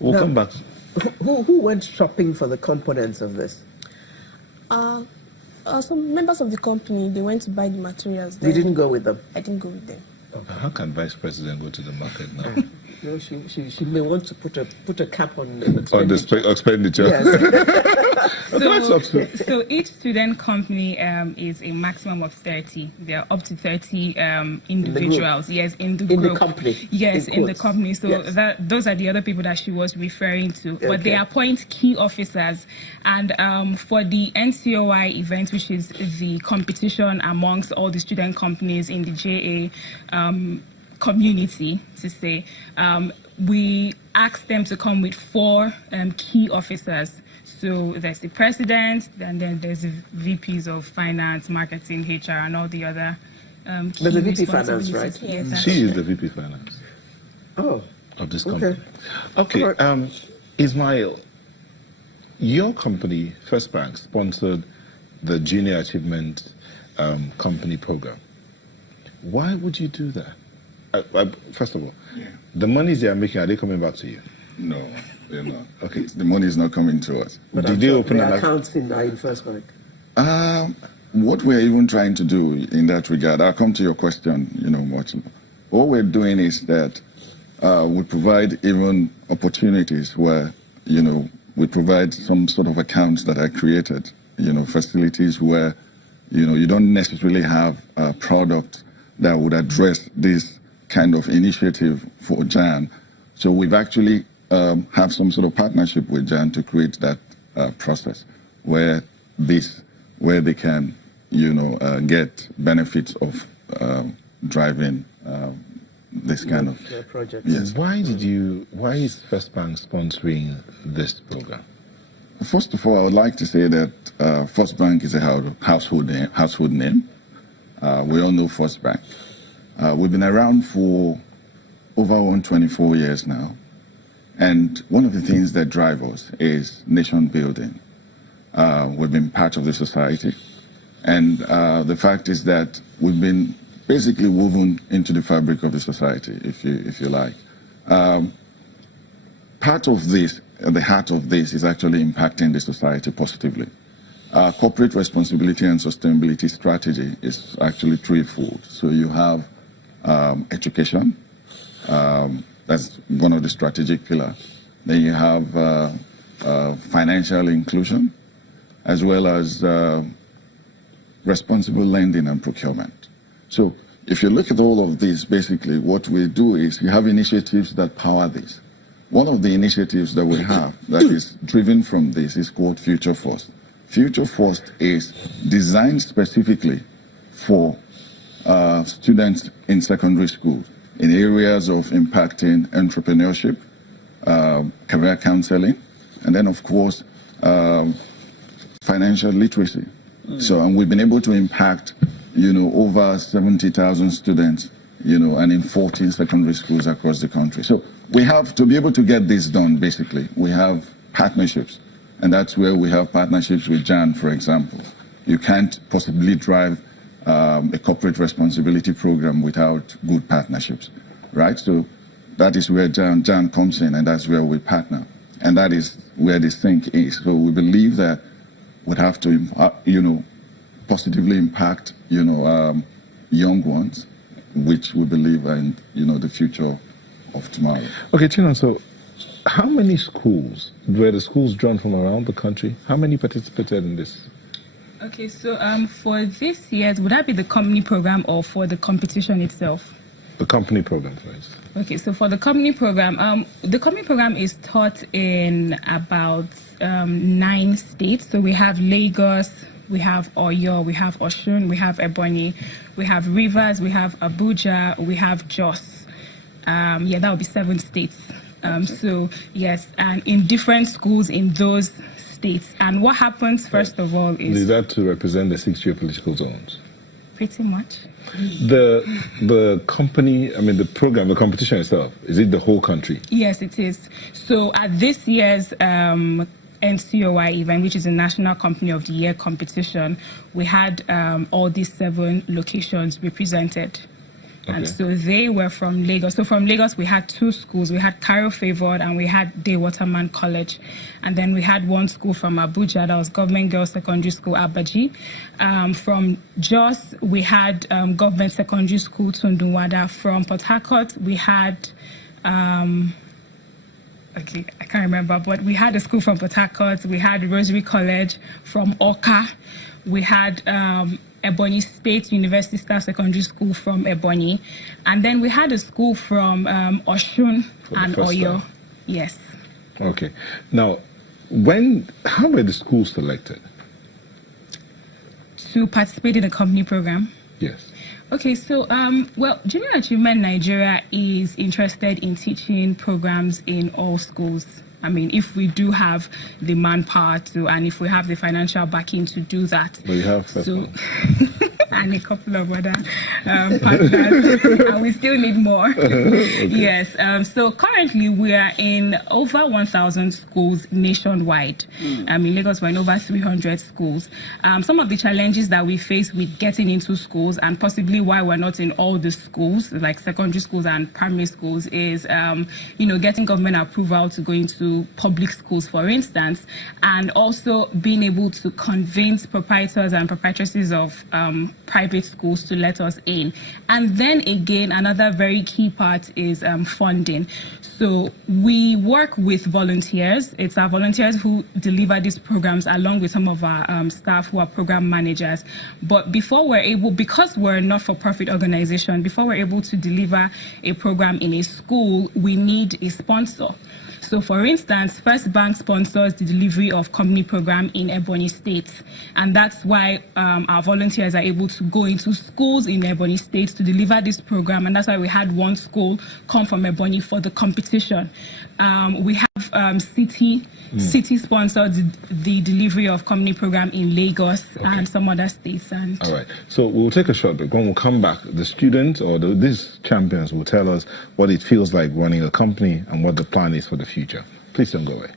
We'll come back. Who went shopping for the components of this? Some members of the company, they went to buy the materials. You didn't go with them? I didn't go with them. How can Vice President go to the market now? No, she may want to put a cap on the expenditure. Yes. So each student company is a maximum of 30. There are up to 30 individuals. In the company. Yes, in the company. So yes. Those are the other people that she was referring to. Okay. But they appoint key officers. And for the NCOI event, which is the competition amongst all the student companies in the JA community, to say, we asked them to come with 4 key officers. So there's the president, and then there's the VPs of finance, marketing, HR, and all the other key There's a VP finance, right? Yes, she is the VP finance. Oh. Of this company. Okay. Ismail, your company, First Bank, sponsored the Junior Achievement Company program. Why would you do that? First of all, the monies they are making, are they coming back to you? No, they're not. Okay, the money is not coming to us. But did they open an account in First Bank? What we're even trying to do in that regard, I'll come to your question, much. What we're doing is that we provide even opportunities where, we provide some sort of accounts that are created, facilities where, you don't necessarily have a product that would address this kind of initiative for JAN. So we've actually have some sort of partnership with JAN to create that process where they can, get benefits of driving this kind of project. Yes. Why is First Bank sponsoring this program? First of all, I would like to say that First Bank is a household name. We all know First Bank. We've been around for over 124 years now. And one of the things that drive us is nation building. We've been part of the society. And the fact is that we've been basically woven into the fabric of the society, if you like. Part of this, the heart of this, is actually impacting the society positively. Corporate responsibility and sustainability strategy is actually threefold. So you have education, that's one of the strategic pillars. Then you have financial inclusion, as well as responsible lending and procurement. So if you look at all of this, basically what we do is you have initiatives that power this. One of the initiatives that we have that is driven from this is called Future First. Future First is designed specifically for students in secondary school in areas of impacting entrepreneurship, career counseling, and then of course financial literacy. So, and we've been able to impact, over 70,000 students, and in 14 secondary schools across the country. So we have to be able to get this done. Basically, we have partnerships, and that's where we have partnerships with JAN, for example. You can't possibly drive a corporate responsibility program without good partnerships, right? So that is where JAN comes in, and that's where we partner. And that is where this thing is. So we believe that we'd have to, positively impact, young ones, which we believe are in, the future of tomorrow. Okay, Tina, so how many schools, were the schools drawn from around the country? How many participated in this? Okay, so for this year, would that be the company program or for the competition itself? The company program, for instance. Okay, so for the company program is taught in about 9 states. So we have Lagos, we have Oyo, we have Osun, we have Ebonyi, we have Rivers, we have Abuja, we have Jos. That would be 7 states. So yes, and in different schools in those states. And what happens, first of all, is that to represent the 6 geopolitical zones? Pretty much. The company, the program, the competition itself, is it the whole country? Yes, it is. So at this year's NCOI event, which is the National Company of the Year competition, we had all these 7 locations represented. And so they were from Lagos. So from Lagos, we had 2 schools. We had Cairo Favored and we had Day Waterman College. And then we had 1 school from Abuja, that was Government Girls Secondary School, Abaji. From Jos, we had Government Secondary School, Tundunwada. From Port Harcourt, we had... okay, I can't remember, but we had a school from Port Harcourt. We had Rosary College from Oka. We had... Ebonyi State University Staff Secondary School from Ebonyi. And then we had a school from Oshun and Oyo. Yes. Okay. Now, how were the schools selected? To participate in the company program? Yes. Okay, so, Junior Achievement Nigeria is interested in teaching programs in all schools. I mean, if we do have the manpower to, and if we have the financial backing to do that. But you have so, and a couple of other partners, and we still need more. Okay. Yes. So currently we are in over 1,000 schools nationwide. In Lagos, we're in over 300 schools. Some of the challenges that we face with getting into schools, and possibly why we're not in all the schools, like secondary schools and primary schools, is getting government approval to go into public schools, for instance, and also being able to convince proprietors and proprietresses of private schools to let us in. And then again, another very key part is funding. So we work with volunteers. It's our volunteers who deliver these programs along with some of our staff who are program managers. But because we're a not-for-profit organization, before we're able to deliver a program in a school, we need a sponsor. So, for instance, First Bank sponsors the delivery of company program in Ebonyi State. And that's why our volunteers are able to go into schools in Ebonyi State to deliver this program. And that's why we had 1 school come from Ebonyi for the competition. We have City sponsored the delivery of company program in Lagos and some other states. And all right. So we'll take a short break. When we come back, the students or these champions will tell us what it feels like running a company and what the plan is for the future. Please don't go away.